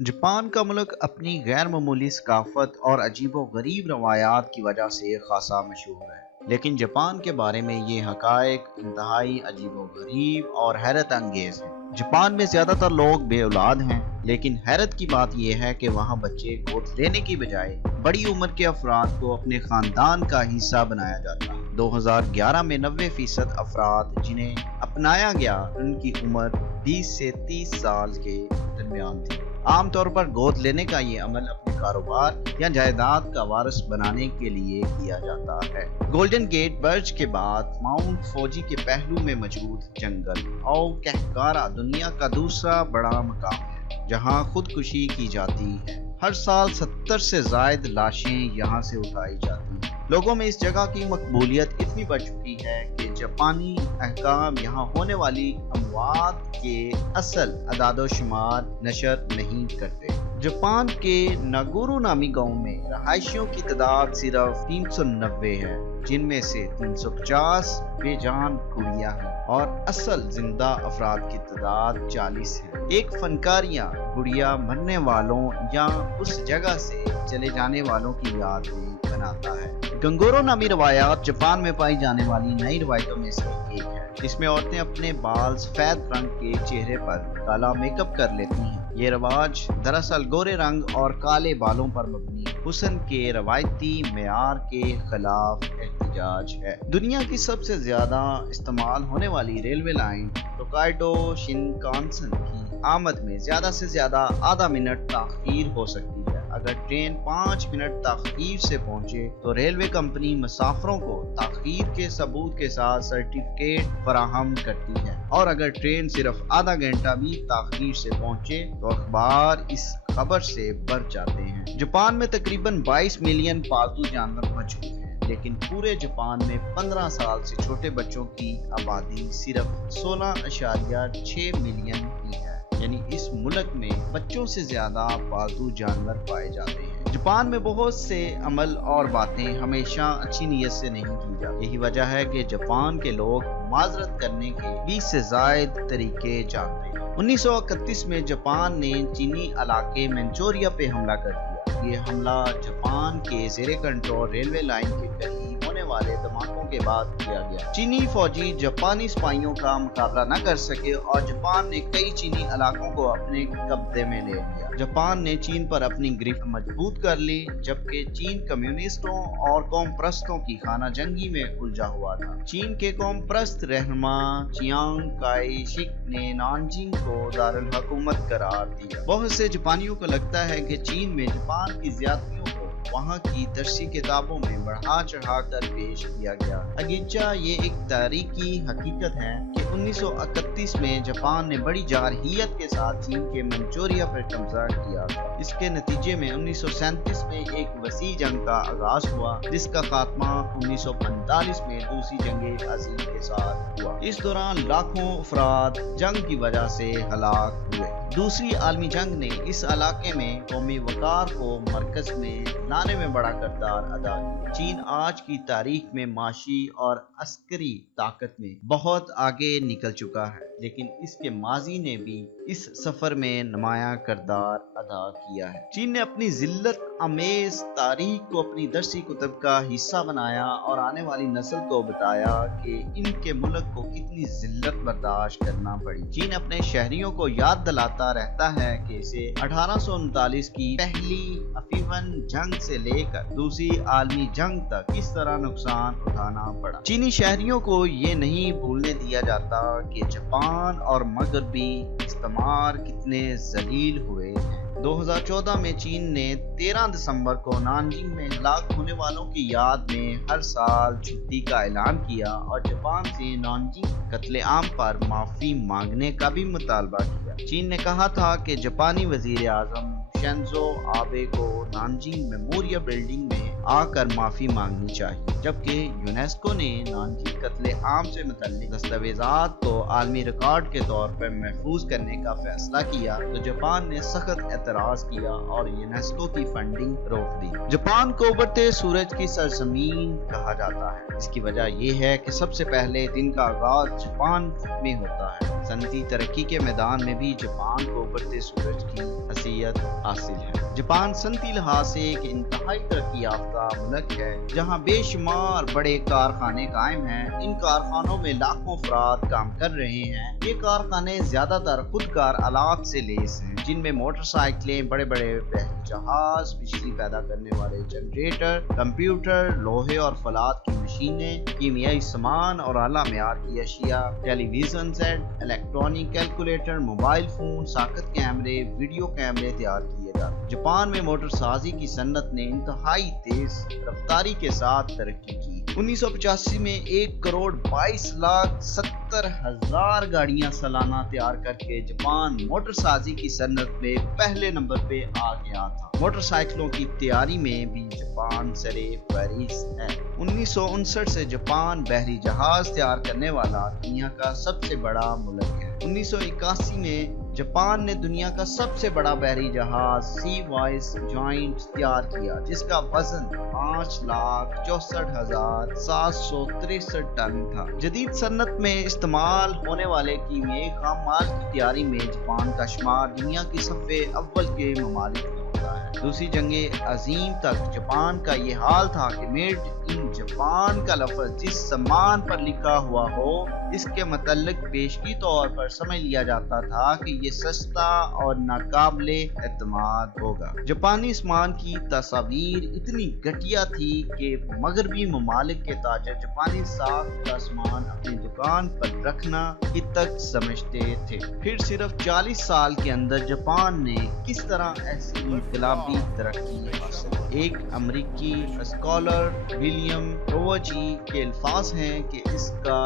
Japan का मुल्क अपनी गैर मामूली सकाफत और अजीब व गरीब रवायात की वजह से खासा मशहूर है। लेकिन जापान के बारे में ये हकायक इंतहाई अजीब व गरीब और हैरत अंगेज है। जापान में ज़्यादातर लोग बे औलाद हैं, लेकिन हैरत की बात यह है कि वहाँ बच्चे गोद लेने की बजाय बड़ी उम्र के अफराद को अपने ख़ानदान का हिस्सा बनाया जाता है। 2011 में 90% अफराद जिन्हें अपनाया गया उनकी उम्र 20 से 30 साल के दरमियान थी। आमतौर पर गोद लेने का ये अमल अपने कारोबार या जायदाद का वारिस बनाने के लिए किया जाता है। गोल्डन गेट बर्ज के बाद माउंट फौजी के पहलू में मौजूद जंगल और कहकारा दुनिया का दूसरा बड़ा मकाम है जहां खुदकुशी की जाती है। हर साल 70 से ज्यादा लाशें यहां से उठाई जाती हैं। लोगों में इस जगह की मकबूलियत इतनी बढ़ चुकी है कि जापानी अहकाम यहाँ होने वाली अमवात के असल अदादोशुमार नशर नहीं करते। जापान के नागोरो नामी गांव में रहायशियों की तादाद सिर्फ 390 है, जिनमें से 350 बेजान गुड़िया हैं और असल जिंदा अफराद की तादाद 40 है। एक फनकारियां गुड़िया मरने वालों या उस जगह से चले जाने वालों की याद में बनाता है। गंगोरो नामी रवायात जापान में पाई जाने वाली नई रवायतों में से एक है, जिसमें औरतें अपने बाल सफेद रंग के चेहरे पर काला मेकअप कर लेती हैं। ये रवाज दरअसल गोरे रंग और काले बालों पर मबनी हुस्न के रवायती मेयार के खिलाफ एहतजाज है। दुनिया की सबसे ज्यादा इस्तेमाल होने वाली रेलवे लाइन टोकाइडो शिनकानसेन की आमद में ज्यादा से ज्यादा आधा मिनट ताखीर हो सकती है। अगर ट्रेन 5 मिनट ताखीर से पहुंचे तो रेलवे कंपनी मुसाफिरों को ताखीर के सबूत के साथ सर्टिफिकेट फराहम करती है, और अगर ट्रेन सिर्फ आधा घंटा भी ताखीर से पहुंचे तो अखबार इस खबर से भर जाते हैं। जापान में तकरीबन 22 मिलियन पालतू जानवर मौजूद हैं, लेकिन पूरे जापान में 15 साल से छोटे बच्चों की आबादी सिर्फ 16.6 मिलियन ही है। यानी इस मुल्क में बच्चों से ज्यादा पालतू जानवर पाए जाते हैं। जापान में बहुत से अमल और बातें हमेशा अच्छी नीयत से नहीं की जाती। यही वजह है कि जापान के लोग माजरत करने के 20 से ज्यादा तरीके जानते हैं। 1931 में जापान ने चीनी इलाके मंचूरिया पे हमला कर दिया। ये हमला जापान के ज़ेरे कंट्रोल रेलवे लाइन के करीब होने वाले धमाकों के बाद किया गया। चीनी फौजी जापानी सिपाहियों का मुकाबला न कर सके और जापान ने कई चीनी इलाकों को अपने कब्जे में ले लिया। जापान ने चीन पर अपनी गिरफ्त मजबूत कर ली, जबकि चीन कम्युनिस्टों और कौम परस्तों की खाना जंगी में उलझा हुआ था। चीन के कौम परस्त रहनुमा चियांग काई शिक ने नानजिंग को दारुल हुकूमत करार दिया। बहुत से जापानियों को लगता है कि चीन में जापान की ज्यादतियों को वहाँ की दरसी किताबों में बढ़ा चढ़ा कर पेश किया गया। अगरचे ये एक तारीखी हकीकत है कि 1931 में जापान ने बड़ी जारहियत के साथ चीन के मंचूरिया पर कब्जा किया। इसके नतीजे में 1937 में एक वसी जंग का आगाज हुआ, जिसका खात्मा 1945 में दूसरी जंग अजीम के साथ हुआ। इस दौरान लाखों अफराद जंग की वजह से हलाक हुए। दूसरी आलमी जंग ने इस इलाके में कौमी वकार को मरकज में लाने में बड़ा किरदार अदा किया। चीन आज की तारीख में माशी और अस्करी ताकत में बहुत आगे निकल चुका है, लेकिन इसके माजी ने भी इस सफर में नुमायां किरदार अदा किया है। चीन ने अपनी जिल्लत अमेज तारीख को अपनी दरसी कुतब का हिस्सा बनाया और आने वाली नस्ल को बताया कि इनके मुल्क को कितनी जिल्लत बर्दाश्त करना पड़ी। चीन अपने शहरियों को याद दिलाता रहता है कि इसे 1839 की पहली अफीवन जंग से लेकर दूसरी आलमी जंग तक किस तरह नुकसान उठाना पड़ा। चीनी शहरियों को ये नहीं भूलने दिया जाता कि जापान और मगरबी इस्तेमार कितने जलील हुए हैं। 2014 में चीन ने 13 दिसंबर को नानजिंग में हलाक होने वालों की याद में हर साल छुट्टी का ऐलान किया और जापान से नानजिंग कत्लेआम पर माफी मांगने का भी मुतालबा किया। चीन ने कहा था कि जापानी वजीर आजम शिंजो आबे को नानजिंग मेमोरियल बिल्डिंग में आकर माफी मांगनी चाहिए, जबकि यूनेस्को ने नानजिंग कत्लेआम से मुतल्लिक दस्तावेजात को आलमी रिकॉर्ड के तौर पर महफूज करने का फैसला किया तो जापान ने सख्त एतराज किया और यूनेस्को की फंडिंग रोक दी। जापान को उभरते सूरज की सरजमीन कहा जाता है। इसकी वजह यह है कि सबसे पहले दिन का आगाज जापान में होता है। सनती तरक्की के मैदान में भी जापान को उभरते सूरज की हैसियत مقبولیت حاصل ہے۔ جاپان صنعتی لحاظ سے ایک انتہائی ترقی یافتہ ملک ہے جہاں بے شمار بڑے کارخانے قائم ہیں۔ ان کارخانوں میں لاکھوں افراد کام کر رہے ہیں۔ یہ کارخانے زیادہ تر خودکار آلات سے لیس ہیں، جن میں موٹر سائیکلیں، بڑے بڑے بحری جہاز، بجلی پیدا کرنے والے جنریٹر، کمپیوٹر، لوہے اور فولاد کی مشینیں، کیمیائی سامان اور اعلیٰ معیار کی اشیاء، television set, electronic calculator, mobile phone, ساکت کیمرے، ویڈیو کیمرے تیار کیے جاتے ہیں۔ جاپان میں موٹر سازی کی صنعت نے انتہائی تیز رفتاری کے ساتھ ترقی کی۔ 1985 میں 1,22,70,000 گاڑیاں سالانہ تیار کر کے جاپان موٹر سازی کی صنعت میں پہلے نمبر پہ آ گیا تھا۔ موٹر سائیکلوں کی تیاری میں بھی جاپان سرِ فہرست ہے۔ 1959 سے جاپان بحری جہاز تیار کرنے والا دنیا کا سب سے بڑا ملک ہے۔ 1981 میں جاپان نے دنیا کا سب سے بڑا بحری جہاز سی وائس جائنٹ تیار کیا، جس کا وزن 5,64,763 ٹن تھا۔ جدید صنعت میں استعمال ہونے والے کیمیائی خام مال کی تیاری میں جاپان کا شمار دنیا کی صف اول کے ممالک میں ہوتا ہے۔ دوسری جنگ عظیم تک جاپان کا یہ حال تھا کہ میڈ ان جاپان کا لفظ جس سامان پر لکھا ہوا ہو، اس کے متعلق پیشگی طور پر سمجھ لیا جاتا تھا کہ یہ سستا اور ناقابل اعتماد ہوگا۔ جاپانی سامان کی تصاویر اتنی گھٹیا تھی کہ مغربی ممالک کے تاجر جاپانی ساخت کا سامان اپنی دکان پر رکھنا ہی تک سمجھتے تھے۔ پھر صرف 40 سال کے اندر جاپان نے کس طرح ایسی انقلابی ترقی حاصل کی۔ ایک امریکی اسکالر ولیم رووچی کے الفاظ ہیں کہ اس کا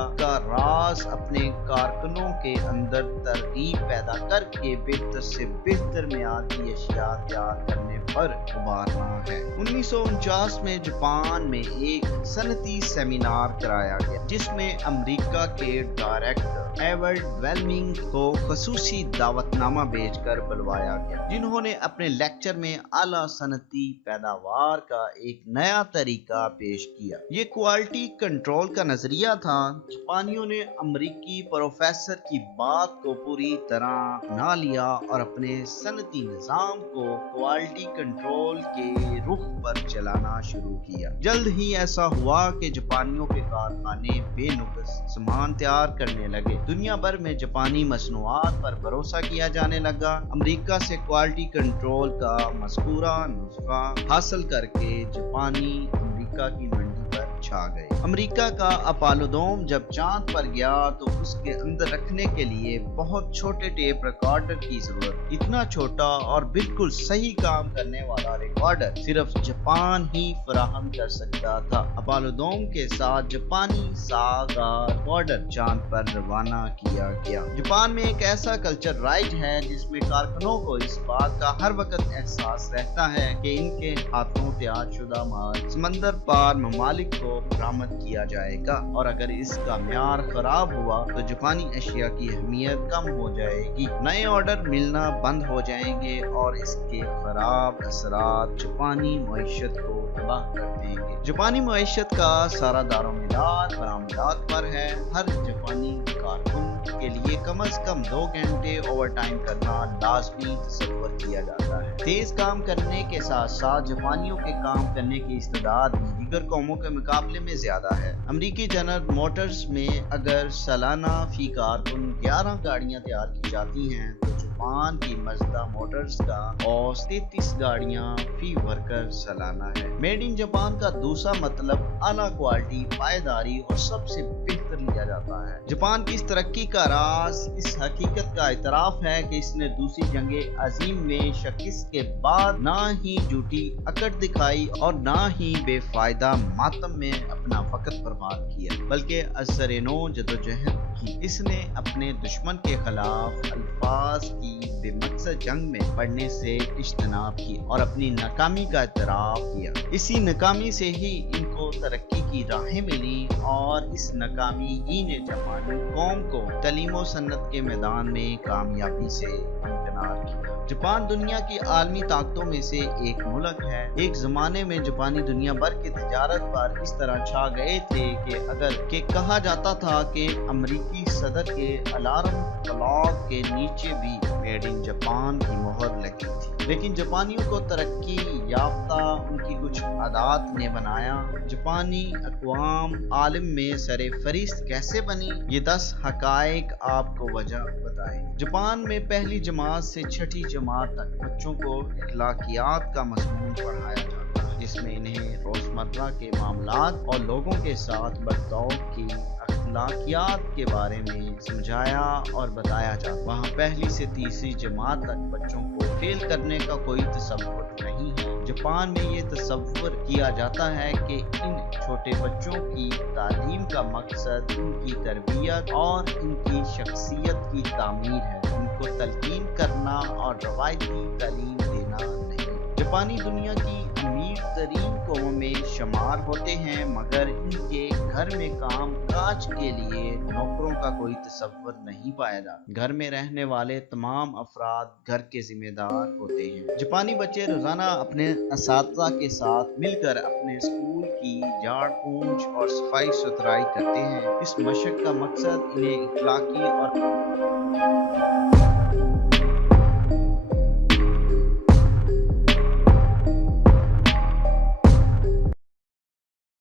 راز اپنے کارکنوں کے اندر ترغیب پیدا کر کے بہتر سے بہتر معیار کی اشیاء تیار کرنے پر ابھارنا ہے۔ 1949 میں جاپان میں ایک صنعتی سیمینار کرایا گیا، جس میں امریکہ کے ڈائریکٹر ایورڈ ویلمنگ کو خصوصی دعوت نامہ بھیج کر بلوایا گیا، جنہوں نے اپنے لیکچر میں اعلیٰ صنعتی پیداوار کا ایک نیا طریقہ پیش کیا۔ یہ کوالٹی کنٹرول کا نظریہ تھا۔ جاپانیوں نے امریکی پروفیسر کی بات کو پوری طرح نہ لیا اور اپنے صنعتی نظام کو کوالٹی کنٹرول کے رخ پر چلانا شروع کیا۔ جلد ہی ایسا ہوا کہ جاپانیوں کے کارخانے بے نقص سامان تیار کرنے لگے۔ دنیا بھر میں جاپانی مصنوعات پر بھروسہ کیا جانے لگا۔ امریکہ سے کوالٹی کنٹرول کا مذکورہ نسخہ حاصل کر کے جاپانی امریکہ کی منڈی پر چھا گئے۔ امریکہ کا اپولو دوم جب چاند پر گیا تو اس کے اندر رکھنے کے لیے بہت چھوٹے ٹیپ ریکارڈر کی ضرورت۔ اتنا چھوٹا اور بالکل صحیح کام کرنے والا ریکارڈر صرف جاپان ہی فراہم کر سکتا تھا۔ اپولو دوم کے ساتھ جاپانی ساگا ریکارڈر چاند پر روانہ کیا گیا۔ جاپان میں ایک ایسا کلچر رائج ہے جس میں کارکنوں کو اس بات کا ہر وقت احساس رہتا ہے کہ ان کے ہاتھوں تیار شدہ مال سمندر پار ممالک کو برآمد کیا جائے گا، اور اگر اس کا معیار خراب ہوا تو جاپانی اشیاء کی اہمیت کم ہو جائے گی، نئے آرڈر ملنا بند ہو جائیں گے اور اس کے خراب اثرات جاپانی معیشت کو تباہ کر دیں گے۔ جاپانی معیشت کا سارا دار و مدار برآمدات پر ہے۔ ہر جاپانی کارکن کے لیے کم از کم 2 گھنٹے اوور ٹائم کرنا لازمی تصور کیا جاتا ہے۔ تیز کام کرنے کے ساتھ ساتھ جاپانیوں کے کام کرنے کی استعداد بھی دیگر قوموں کے مقابلے میں زیادہ ہے۔ امریکی جنرل موٹرز میں اگر سالانہ فی کارکن 11 گاڑیاں تیار کی جاتی ہیں تو جاپان کی مازدا موٹرز کا اوسط 33 گاڑیاں فی ورکر سالانہ ہے۔ میڈ ان جاپان کا دوسرا مطلب اعلیٰ کوالٹی، پائیداری اور سب سے بہتر لیا جاتا ہے۔ جاپان کی اس ترقی کا راز اس حقیقت کا اعتراف ہے کہ اس نے دوسری جنگ عظیم میں شکست کے بعد نہ ہی جھوٹی اکڑ دکھائی اور نہ ہی بے فائدہ ماتم میں اپنا وقت برباد کیا، بلکہ اثر نو جدوجہد کی۔ اس نے اپنے دشمن کے خلاف الفاظ کی بے مقصد جنگ میں پڑنے سے اجتناب کی اور اپنی ناکامی کا اعتراف کیا۔ اسی ناکامی سے ہی ان کو ترقی کی راہیں ملی اور اس ناکامی ہی نے جاپانی قوم کو تعلیم و صنعت کے میدان میں کامیابی سے ہمکنار کیا۔ جاپان دنیا کی عالمی طاقتوں میں سے ایک ملک ہے۔ ایک زمانے میں جاپانی دنیا بھر کی تجارت پر اس طرح چھا گئے تھے کہ کہا جاتا تھا کہ امریکی صدر کے الارم کلاک کے نیچے بھی میڈ ان جاپان کی مہر لگی تھی۔ लेकिन जापानियों को तरक्की याफ्ता उनकी कुछ आदात ने बनाया। जापानी अक़वाम आलम में सरे फरिश्त कैसे बनी, ये 10 हक़ाइक़ आपको वजह बताए। जापान में पहली जमात से छठी जमात तक बच्चों को अखलाकियात का मज़मून पढ़ाया जाता है, जिसमें इन्हें रोज़मर्रा के मामलात और लोगों के साथ बर्ताव की अखलाकियात के बारे में समझाया और बताया जाता। वहाँ पहली से तीसरी जमात तक बच्चों को फेल करने का कोई तसव्वुर नहीं है। जापान में ये तसव्वुर किया जाता है कि इन छोटे बच्चों की तालीम का मकसद उनकी तरबियत और इनकी शख्सियत की तामीर है, उनको तलकीन करना और रवायती तालीम देना नहीं। जापानी दुनिया की अमीर तरीन कौमों में शुमार होते हैं, मगर इनके घर में काम काज के लिए नौकरों का कोई तसव्वुर नहीं पाया जाता। घर में रहने वाले तमाम अफराद घर के जिम्मेदार होते हैं। जापानी बच्चे रोजाना अपने असातिज़ा के साथ मिलकर अपने स्कूल की झाड़ पोंछ और सफाई सुथराई करते हैं। इस मशक का मकसद इन्हें इखलाकी और